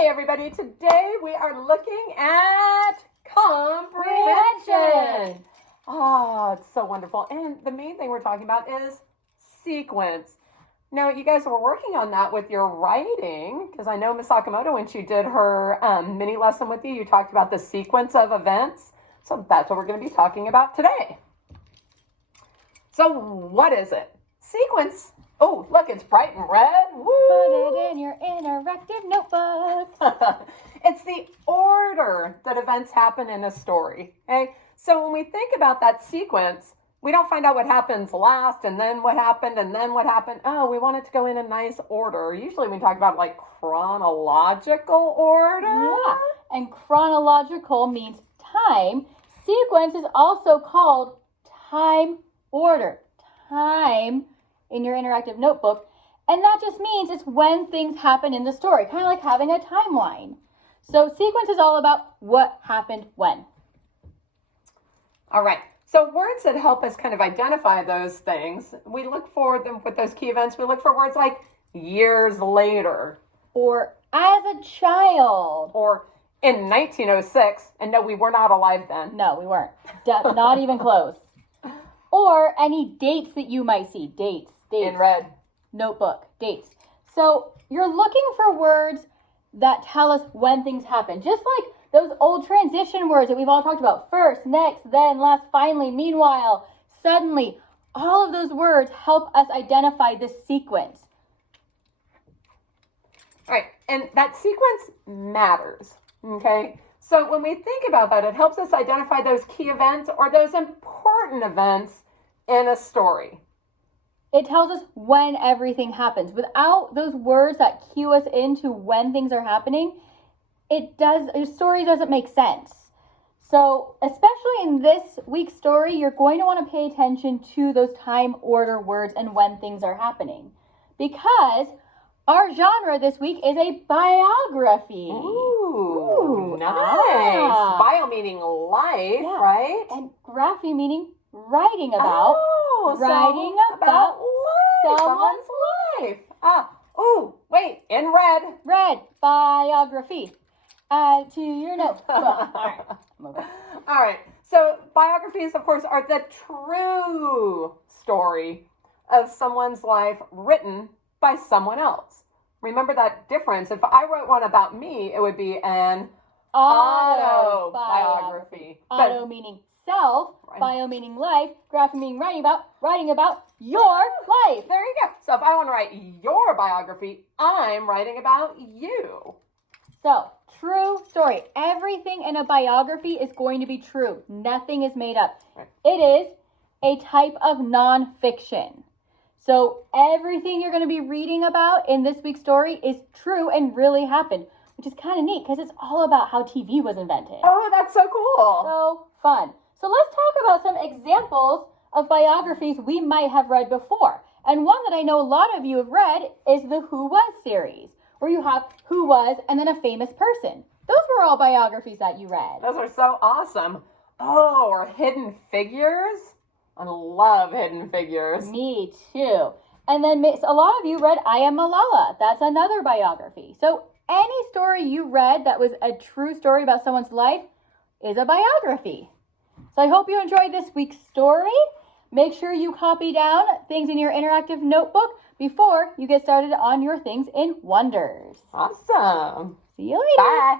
Hey everybody, today we are looking at comprehension. Oh, it's so wonderful. And the main thing we're talking about is sequence. Now, you guys were working on that with your writing, because I know Miss Sakamoto, when she did her mini lesson with you, you talked about the sequence of events. So that's what we're going to be talking about today. So what is it? Sequence. Oh, look, it's bright and red. Woo! Put it in your interactive notebook. It's the order that events happen in a story. Okay? So when we think about that sequence, we don't find out what happens last and then what happened and then what happened. Oh, we want it to go in a nice order. Usually we talk about like chronological order. Yeah, and chronological means time. Sequence is also called time order. Time in your interactive notebook. And that just means it's when things happen in the story, kind of like having a timeline. So sequence is all about what happened when. All right. So words that help us kind of identify those things, we look for them with those key events. We look for words like years later. Or as a child. Or in 1906. And no, we were not alive then. No, we weren't. Not even close. Or any dates that you might see. Dates. In red. Notebook. Dates. So you're looking for words that tell us when things happen. Just like those old transition words that we've all talked about. First, next, then, last, finally, meanwhile, suddenly. All of those words help us identify this sequence. All right. And that sequence matters. Okay. So when we think about that, it helps us identify those key events or those important events in a story. It tells us when everything happens. Without those words that cue us into when things are happening, your story doesn't make sense. So, especially in this week's story, you're going to want to pay attention to those time order words and when things are happening. Because our genre this week is a biography. Ooh, nice. Ah. Bio meaning life, Yeah. right? And graphy meaning writing about. Writing about someone's life. Wait, in red. Red, biography. Add to your notebook. All right. All right. So biographies, of course, are the true story of someone's life written by someone else. Remember that difference. If I wrote one about me, it would be an autobiography. Auto meaning self, Right. bio meaning life, graphy meaning writing about your life. There you go. So if I want to write your biography, I'm writing about you. So, true story. Everything in a biography is going to be true. Nothing is made up. Right. It is a type of nonfiction. So, everything you're going to be reading about in this week's story is true and really happened, which is kind of neat because it's all about how TV was invented. Oh, that's so cool. So fun. So let's talk about some examples of biographies we might have read before. And one that I know a lot of you have read is the Who Was series, where you have who was and then a famous person. Those were all biographies that you read. Those are so awesome. Oh, or Hidden Figures. I love Hidden Figures. Me too. And then a lot of you read I Am Malala. That's another biography. So any story you read that was a true story about someone's life is a biography. So I hope you enjoyed this week's story. Make sure you copy down things in your interactive notebook before you get started on your Things in Wonders. Awesome. See you later. Bye.